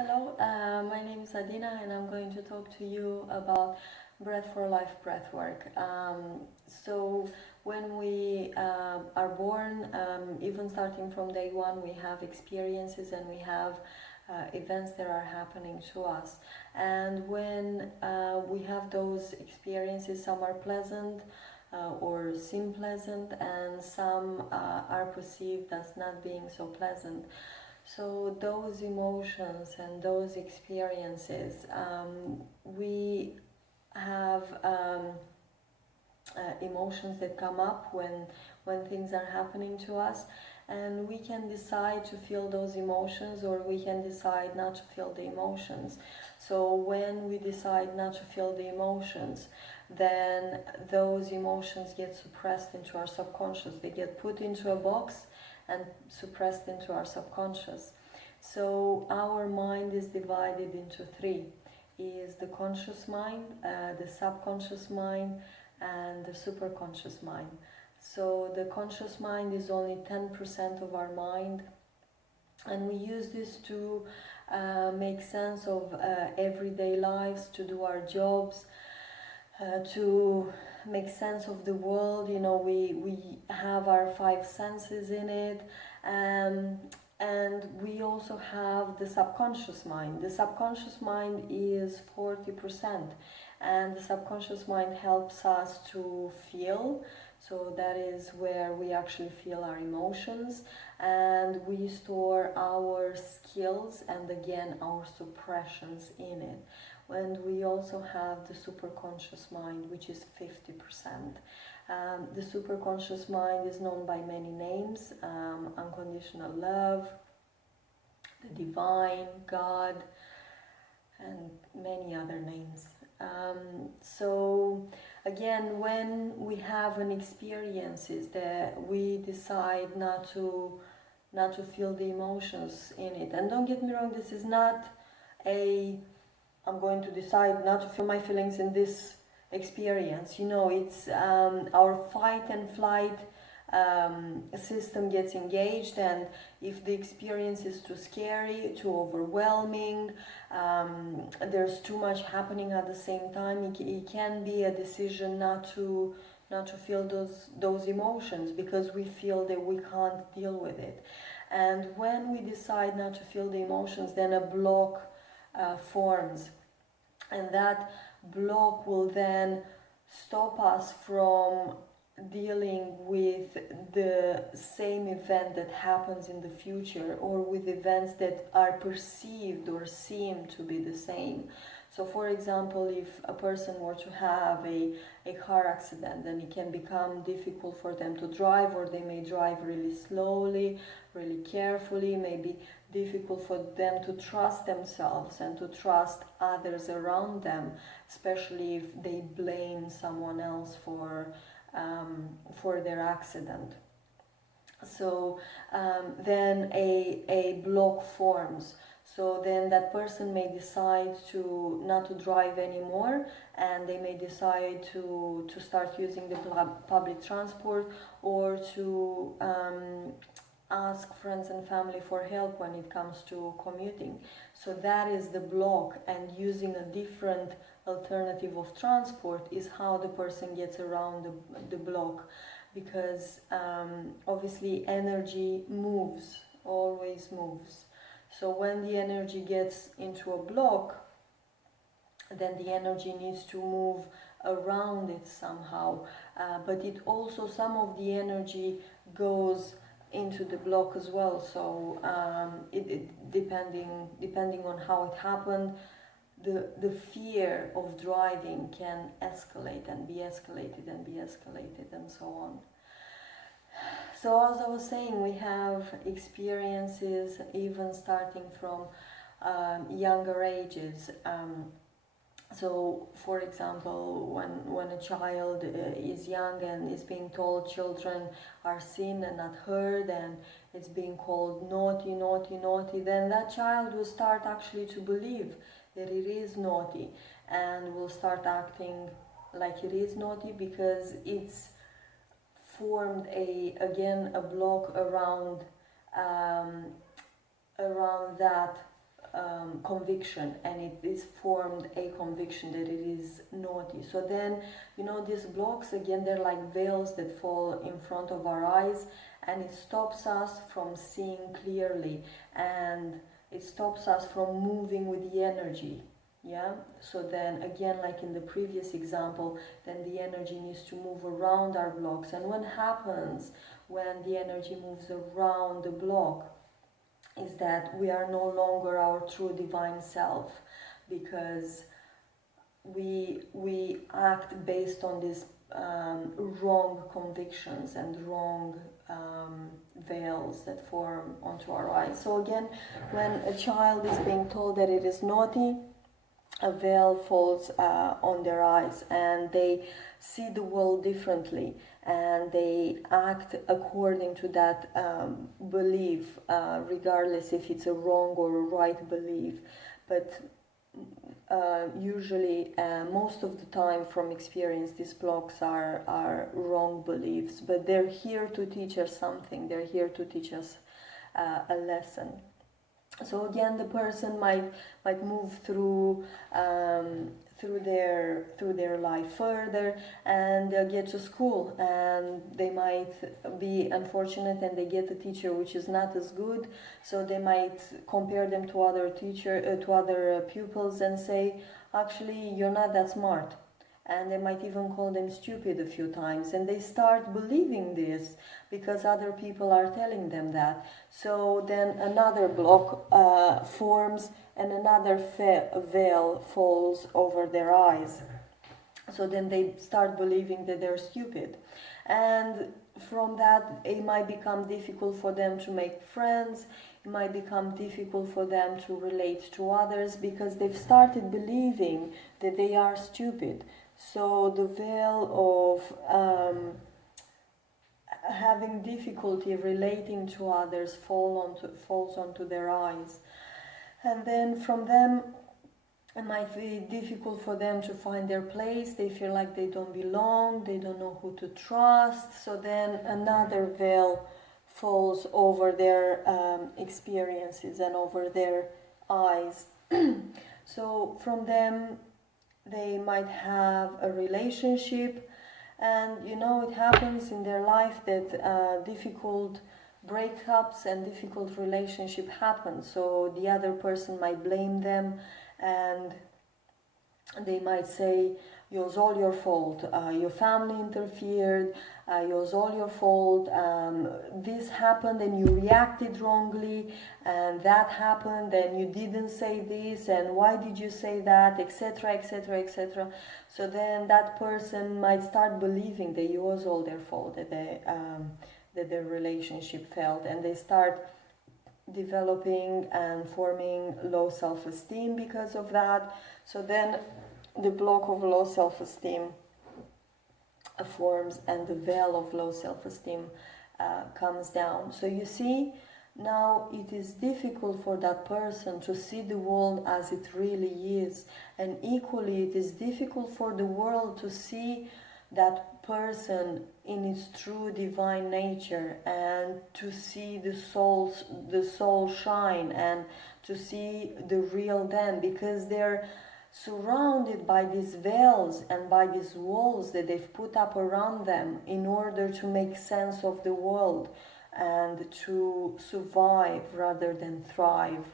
Hello, my name is Adina and I'm going to talk to you about Breath4Life breathwork. So when we are born, even starting from day one, we have experiences and we have events that are happening to us. And when we have those experiences, some are pleasant or seem pleasant, and some are perceived as not being so pleasant. So those emotions and those experiences, we have emotions that come up when things are happening to us, and we can decide to feel those emotions or we can decide not to feel the emotions. So when we decide not to feel the emotions, then those emotions get suppressed into our subconscious. They get put into a box and suppressed into our subconscious. So our mind is divided into three: is the conscious mind, the subconscious mind, and the superconscious mind. So the conscious mind is only 10% of our mind, and we use this to make sense of everyday lives, to do our jobs, to make sense of the world. We have our five senses in it, and we also have the subconscious mind. The subconscious mind is 40%, and the subconscious mind helps us to feel. So that is where we actually feel our emotions, and we store our skills and again our suppressions in it. And we also have the superconscious mind, which is 50%. The superconscious mind is known by many names: unconditional love, the divine, God, and many other names. So again, when we have an experiences that we decide not to feel the emotions in it, and don't get me wrong, this is not I'm going to decide not to feel my feelings in this experience. It's our fight and flight system gets engaged, and if the experience is too scary, too overwhelming, there's too much happening at the same time, it can be a decision not to feel those emotions, because we feel that we can't deal with it. And when we decide not to feel the emotions, then a block forms, and that block will then stop us from dealing with the same event that happens in the future, or with events that are perceived or seem to be the same. So for example, if a person were to have a car accident, then it can become difficult for them to drive, or they may drive really slowly, really carefully, maybe difficult for them to trust themselves and to trust others around them, especially if they blame someone else for their accident. So then a block forms. So then that person may decide to not to drive anymore, and they may decide to start using the public transport, or to ask friends and family for help when it comes to commuting. So that is the block, and using a different alternative of transport is how the person gets around the block, because obviously energy moves, always moves. So when the energy gets into a block, then the energy needs to move around it somehow, but it also, some of the energy goes into the block as well. So depending on how it happened, the fear of driving can escalate and be escalated and be escalated and so on. So as I was saying, we have experiences even starting from younger ages. So for example, when a child is young and is being told children are seen and not heard, and it's being called naughty, naughty, naughty, then that child will start actually to believe that it is naughty, and will start acting like it is naughty, because it's formed a block around that conviction, and it is formed a conviction that it is naughty. So then, you know, these blocks, again, they're like veils that fall in front of our eyes, and it stops us from seeing clearly, and it stops us from moving with the energy. Yeah, so then again, like in the previous example, then the energy needs to move around our blocks. And what happens when the energy moves around the block is that we are no longer our true divine self, because we act based on these wrong convictions and wrong veils that form onto our eyes. So again, when a child is being told that it is naughty, a veil falls on their eyes, and they see the world differently, and they act according to that belief, regardless if it's a wrong or a right belief. But usually, most of the time from experience, these blocks are wrong beliefs, but they're here to teach us something. They're here to teach us a lesson. So again, the person might move through their life further, and they'll get to school, and they might be unfortunate and they get a teacher which is not as good. So they might compare them to other pupils and say, actually, you're not that smart. And they might even call them stupid a few times, and they start believing this because other people are telling them that. So then another block forms, and another veil falls over their eyes. So then they start believing that they're stupid, and from that it might become difficult for them to make friends. It might become difficult for them to relate to others, because they've started believing that they are stupid. So the veil of having difficulty relating to others falls onto their eyes. And then from them, it might be difficult for them to find their place. They feel like they don't belong, they don't know who to trust. So then another veil falls over their experiences and over their eyes. So from them, they might have a relationship, and you know, it happens in their life that difficult breakups and difficult relationship happen. So the other person might blame them, and they might say, it was all your fault, your family interfered, it was all your fault, this happened and you reacted wrongly, and that happened and you didn't say this, and why did you say that, etc., etc., etc. So then that person might start believing that it was all their fault, that their relationship failed, and they start developing and forming low self-esteem because of that. So then the block of low self-esteem forms, and the veil of low self-esteem comes down. So you see, now it is difficult for that person to see the world as it really is, and equally it is difficult for the world to see that person in its true divine nature, and to see the soul shine, and to see the real them, because they're surrounded by these veils and by these walls that they've put up around them in order to make sense of the world and to survive rather than thrive.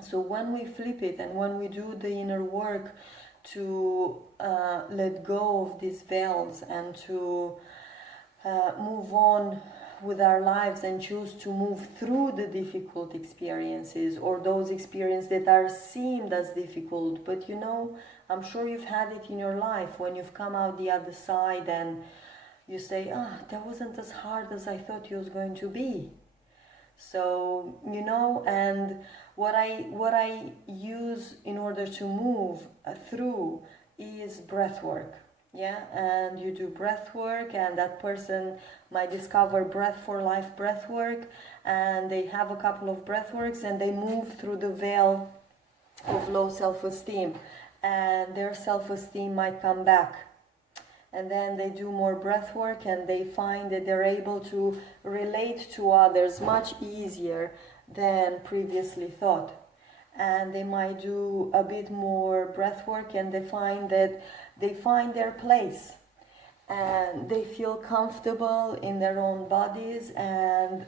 So when we flip it, and when we do the inner work to let go of these veils and to move on with our lives and choose to move through the difficult experiences, or those experiences that are seemed as difficult, but you know, I'm sure you've had it in your life when you've come out the other side and you say, that wasn't as hard as I thought it was going to be. So, you know, and what I use in order to move through is breath work. Yeah, and you do breath work, and that person might discover Breath4Life breath work, and they have a couple of breath works, and they move through the veil of low self-esteem, and their self-esteem might come back. And then they do more breath work, and they find that they're able to relate to others much easier than previously thought. and they might do a bit more breath work, and they find that they find their place and they feel comfortable in their own bodies, and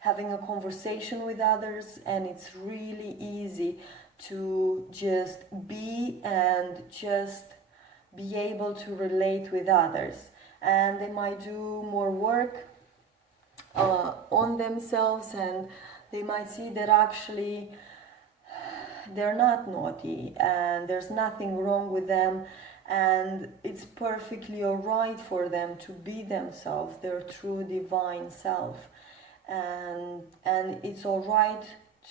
having a conversation with others, and it's really easy to just be and just be able to relate with others. And they might do more work on themselves, and they might see that actually they're not naughty and there's nothing wrong with them, and it's perfectly alright for them to be themselves, their true divine self, and it's alright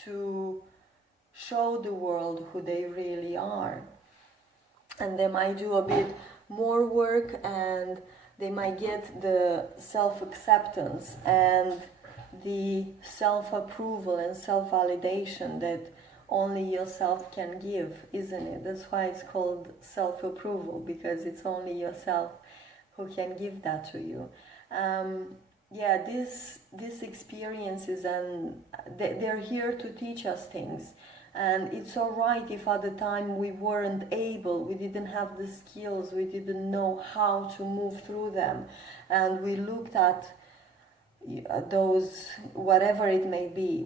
to show the world who they really are. And they might do a bit more work, and they might get the self-acceptance and the self-approval and self-validation that only yourself can give, isn't it? That's why it's called self-approval, because it's only yourself who can give that to you. These experiences, and they're here to teach us things. And it's alright if at the time we weren't able, we didn't have the skills, we didn't know how to move through them, and we looked at those, whatever it may be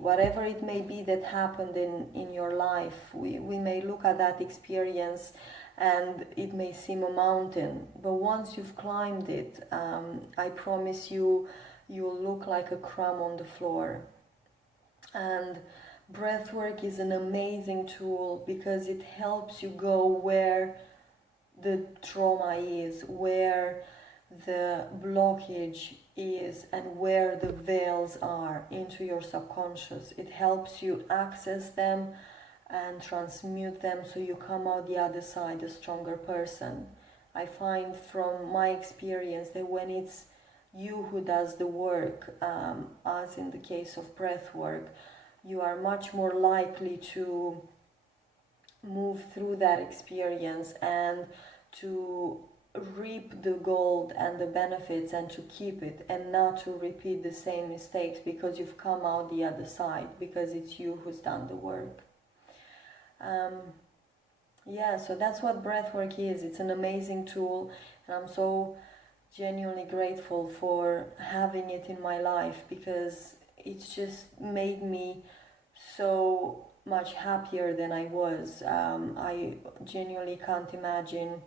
that happened in your life. We may look at that experience and it may seem a mountain, but once you've climbed it, I promise you, you'll look like a crumb on the floor. And breathwork is an amazing tool because it helps you go where the trauma is, where the blockage is, and where the veils are into your subconscious. It helps you access them and transmute them, so you come out the other side a stronger person. I find from my experience that when it's you who does the work, as in the case of breath work, you are much more likely to move through that experience and to reap the gold and the benefits and to keep it, and not to repeat the same mistakes, because you've come out the other side, because it's you who's done the work. So that's what breathwork is. It's an amazing tool, and I'm so genuinely grateful for having it in my life, because it's just made me so much happier than I was. I genuinely can't imagine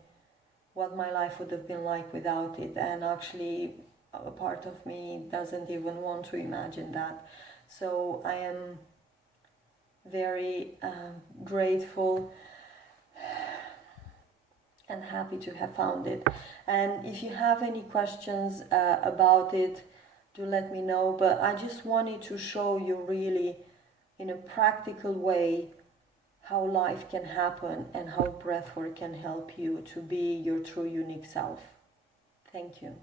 what my life would have been like without it, and actually a part of me doesn't even want to imagine that. So I am very grateful and happy to have found it. And if you have any questions about it, do let me know. But I just wanted to show you really in a practical way how life can happen and how breathwork can help you to be your true unique self. Thank you.